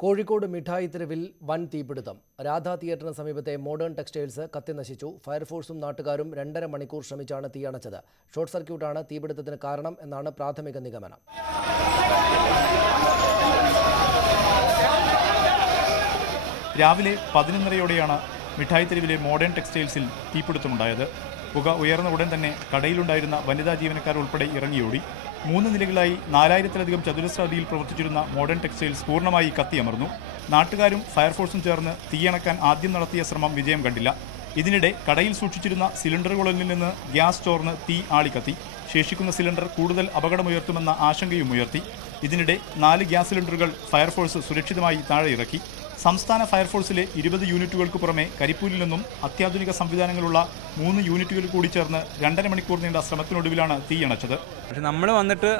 കോഴിക്കോട് മിഠായി തെരുവിൽ വൻ തീപിടുത്തം. രാധാ തിയേറ്ററിന് സമീപത്തെ മോഡേൺ ടെക്സ്റ്റൈൽസ് കത്തിനശിച്ചു. ഫയർഫോഴ്സും നാട്ടുകാരും 2.5 മണിക്കൂർ ശ്രമിച്ചാണ് തീയണച്ചത്. ഷോർട്ട് സർക്യൂട്ടാണ് തീപിടുത്തത്തിന് കാരണം എന്നാണ് പ്രാഥമിക നിഗമനം. രാവിലെ 11:30യോടെയാണ് മിഠായി തെരുവിലെ മോഡേൺ ടെക്സ്റ്റൈൽസിൽ തീപിടുത്തമുണ്ടായത്. പുക ഉയർന്ന ഉടൻ തന്നെ കടയിലുണ്ടായിരുന്ന വനിതാ ജീവനക്കാർ ഉൾപ്പെടെ ഇറങ്ങിയോടി. 3 നിലകളായി 4000-ലധികം ചതുരശ്ര അടിയിൽ പ്രവർത്തിച്ചിരുന്ന മോഡേൺ ടെക്സ്റ്റൈൽസ് പൂർണ്ണമായി കത്തിയമർന്നു. നാട്ടുകാരും ഫയർഫോഴ്സും ചേർന്ന് തീയണക്കാൻ ആദ്യം നടത്തിയ ശ്രമം വിജയം കണ്ടില്ല. ഇതിനിടെ കടയിൽ സൂക്ഷിച്ചിരുന്ന സിലിണ്ടറുകളിൽ നിന്ന് ഗ്യാസ് ചോർന്ന് തീ ആളിക്കത്തി. ശേഷിക്കുന്ന സിലിണ്ടർ കൂടുതൽ അപകടമുയർത്തുമെന്ന ആശങ്കയും ഉയർത്തി. ഇതിനിടെ 4 ഗ്യാസ് സിലിണ്ടറുകൾ ഫയർഫോഴ്സ് സുരക്ഷിതമായി താഴെ ഇറക്കി. സംസ്ഥാന ഫയർഫോഴ്സിലെ 20 യൂണിറ്റുകൾക്ക് പുറമെ കരിപ്പൂരിൽ നിന്നും അത്യാധുനിക സംവിധാനങ്ങളുള്ള 3 യൂണിറ്റുകൾ കൂടി ചേർന്ന് 2.5 മണിക്കൂർ നീണ്ട ശ്രമത്തിനൊടുവിലാണ് തീയണച്ചത്. പക്ഷെ നമ്മൾ വന്നിട്ട്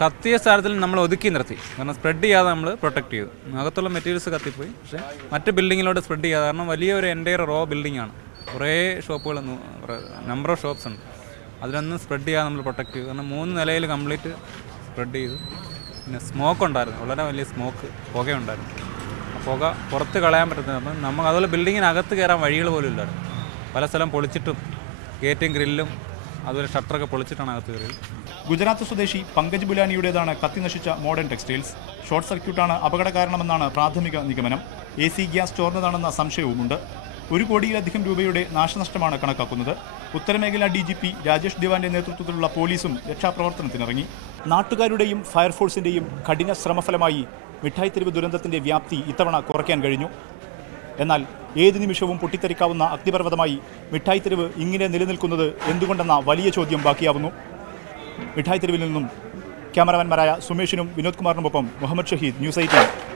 കത്തിയ സ്ഥലത്തിൽ നമ്മൾ ഒതുക്കി നിർത്തി. കാരണം സ്പ്രെഡ് ചെയ്യാതെ നമ്മൾ പ്രൊട്ടക്ട് ചെയ്തു. അകത്തുള്ള മെറ്റീരിയൽസ് കത്തിപ്പോയി. പക്ഷേ മറ്റ് ബിൽഡിങ്ങിലോട്ട് സ്പ്രെഡ് ചെയ്യാതെ, കാരണം വലിയൊരു എൻ്റയർ റോ ബിൽഡിംഗ് ആണ്. കുറേ ഷോപ്പുകൾ, നമ്പർ ഓഫ് ഷോപ്സ് ഉണ്ട്. അതിലൊന്നും സ്പ്രെഡ് ചെയ്യാതെ നമ്മൾ പ്രൊട്ടക്ട് ചെയ്തു. കാരണം 3 നിലയിൽ കംപ്ലീറ്റ് സ്പ്രെഡ് ചെയ്തു. പിന്നെ സ്മോക്ക് ഉണ്ടായിരുന്നു, വളരെ വലിയ സ്മോക്ക്, പുകയുണ്ടായിരുന്നു. പുക പുറത്ത് കളയാൻ പറ്റുന്നത്. അപ്പം നമ്മൾ അതുപോലെ ബിൽഡിങ്ങിനകത്ത് കയറാൻ വഴികൾ പോലും ഇല്ലായിരുന്നു. പല സ്ഥലം പൊളിച്ചിട്ടും ഗേറ്റും ഗ്രില്ലും അതുപോലെ ഷട്ടറൊക്കെ പൊളിച്ചിട്ടാണ് അകത്ത് കയറിയത്. ഗുജറാത്ത് സ്വദേശി പങ്കജ് ബുലാനിയുടേതാണ് കത്തിനശിച്ച മോഡേൺ ടെക്സ്റ്റൈൽസ്. ഷോർട്ട് സർക്യൂട്ടാണ് അപകട കാരണമെന്നാണ് പ്രാഥമിക നിഗമനം. AC gas ചോർന്നതാണെന്ന സംശയവുമുണ്ട്. 1 കോടിയിലധികം രൂപയുടെ നാശനഷ്ടമാണ് കണക്കാക്കുന്നത്. ഉത്തരമേഖലാ DGP രാജേഷ് ദിവാന്റെ നേതൃത്വത്തിലുള്ള പോലീസും രക്ഷാപ്രവർത്തനത്തിനിറങ്ങി. നാട്ടുകാരുടെയും ഫയർഫോഴ്സിന്റെയും കഠിന ശ്രമഫലമായി മിഠായി തെരുവ് ദുരന്തത്തിന്റെ വ്യാപ്തി ഇത്തവണ കുറയ്ക്കാൻ കഴിഞ്ഞു. എന്നാൽ ഏത് നിമിഷവും പൊട്ടിത്തെറിക്കാവുന്ന അഗ്നിപർവ്വതമായി മിഠായി തെരുവ് ഇങ്ങനെ നിലനിൽക്കുന്നത് എന്തുകൊണ്ടെന്ന വലിയ ചോദ്യം ബാക്കിയാവുന്നു. മിഠായി തെരുവിൽ നിന്നും ക്യാമറമാൻമാരായ സുമേഷിനും വിനോദ് കുമാറിനുമൊപ്പം മുഹമ്മദ് ഷഹീദ്, ന്യൂസ് 18.